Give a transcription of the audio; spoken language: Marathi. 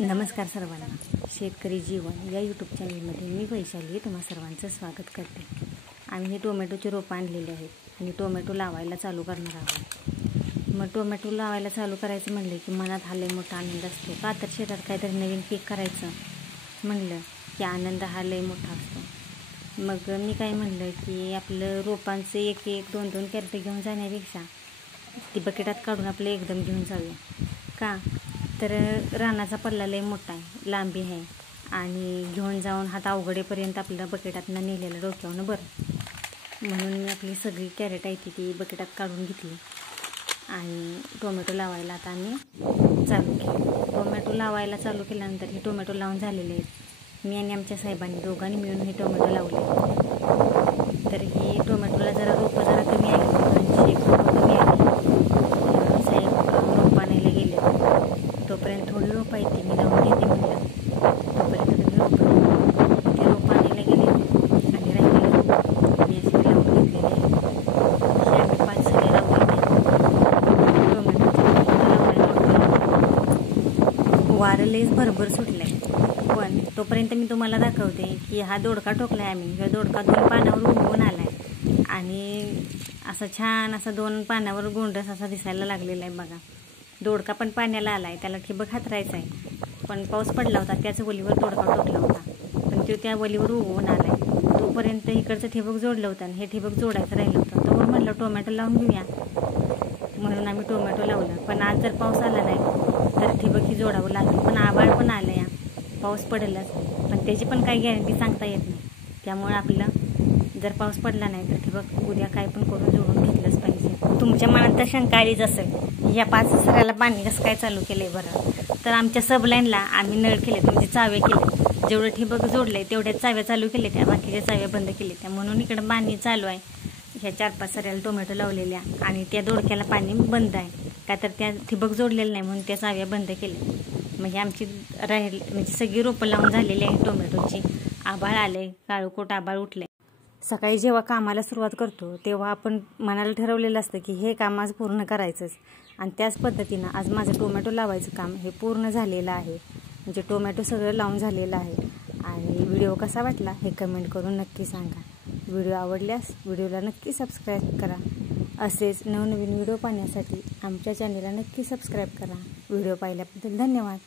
नमस्कार सर्वांना. शेतकरी जीवन या यूट्यूब चॅनलमध्ये मी वैशाली तुम्हा सर्वांचं स्वागत करते. आम्ही हे टोमॅटोचे रोपं आणलेले आहेत आणि टोमॅटो लावायला चालू करणार आहोत. मग टोमॅटो लावायला चालू करायचं म्हणलं की मनात हा लय मोठा आनंद असतो. का तर शेतात काहीतरी नवीन पीक करायचं म्हणलं की आनंद हा लय मोठा असतो. मग मी काय म्हणलं की आपलं रोपांचं एक दोन कॅरेट घेऊन जाण्यापेक्षा ती बकेटात काढून आपलं एकदम घेऊन जाऊया. का तर रानाचा पल्ला लय मोठा आहे, लांबी आहे आणि घेऊन जाऊन हात अवघडेपर्यंत आपल्याला बकेटातनं नेलेलं डोक्यावनं बरं. म्हणून मी आपली सगळी कॅरेट आहे ती बकेटात काढून घेतली आणि टोमॅटो लावायला आता आम्ही चालू केलं. टोमॅटो लावायला चालू केल्यानंतर हे टोमॅटो लावून झालेले आहेत. मी आणि आमच्या साहेबांनी दोघांनी मिळून हे टोमॅटो लावले. तर ही टोमॅटोला जरा रोपं जरा कमी आली, 100 रोपं कमी आली. साहेब रोपं आणायला गेले. तोपर्यंत थोडी रोपं आहे ती मी लावून घेते म्हणलं. तोपर्यंत तुम्ही रोपं ते रोपं आणायला गेले आणि राहिलेले रोपं मी असे लावून घेतलेले आहे. असे आम्ही 5 सगळे लावलेले आहेत. टोमॅटोचे लावले. वारं लयच भरभर सुटलं आहे. पण तोपर्यंत मी तुम्हाला दाखवते की हा दोडका टोकला आहे आम्ही. हा दोडका 2 पानावर उगवून आला आहे आणि असं छान असा 2 पानावर गोंडस असा दिसायला लागलेला आहे बघा. दोडका पण पाण्याला आला आहे, त्याला ठिबक हातरायचा आहे. पण पाऊस पडला होता, त्याच वलीवर दोडका टोकला होता, पण तो त्या वलीवर उगवून आला आहे. तोपर्यंत इकडचं ठिबक जोडलं होतं आणि हे ठिबक जोडायचं राहिलं होतं. तर म्हटलं टोमॅटो लावून घेऊया, म्हणून आम्ही टोमॅटो लावलं. पण आज जर पाऊस आला नाही तर ठिबक ही जोडावं लागेल. पण आभाळ पण आलं या, पाऊस पडेलच, पण त्याची पण काही गॅरंटी सांगता येत नाही. त्यामुळे आपलं जर पाऊस पडला नाही तर ठिबक उद्या काय पण करून जोडून घेतलंच पाहिजे. तुमच्या मनात तर शंका आलीच असेल, या 5 सऱ्याला पाणी कसं काय चालू केलं आहे बरं. तर आमच्या सबलाईनला आम्ही नळ केले, म्हणजे चावे केले. जेवढं ठिबक जोडलं आहे तेवढ्याच चाव्या चालू केले, त्या बाकीच्या चाव्या बंद केले त्या. म्हणून इकडं पाणी चालू आहे. ह्या 4-5 सऱ्याला टोमॅटो लावलेल्या आणि त्या दोडक्याला पाणी बंद आहे. का तर त्या ठिबक जोडलेलं नाही म्हणून त्या चाव्या बंद केल्या. मग ही आमची म्हणजे सगळी रोपं लावून झालेली आहे टोमॅटोची. आभाळ आले, काळोखोट आभाळ उठले. सकाळी जेव्हा कामाला सुरुवात करतो तेव्हा आपण मनाला ठरवलेलं असतं की हे काम आज पूर्ण करायचंच. आणि त्याच पद्धतीनं आज माझं टोमॅटो लावायचं काम हे पूर्ण झालेलं आहे. म्हणजे टोमॅटो सगळं लावून झालेलं आहे. आणि व्हिडिओ कसा वाटला हे कमेंट करून नक्की सांगा. व्हिडिओ आवडल्यास व्हिडिओला नक्की सबस्क्राईब करा. असेच नवनवीन व्हिडिओ पाहण्यासाठी आमच्या चॅनेलला नक्की सबस्क्राईब करा. व्हिडिओ पाहिल्याबद्दल धन्यवाद.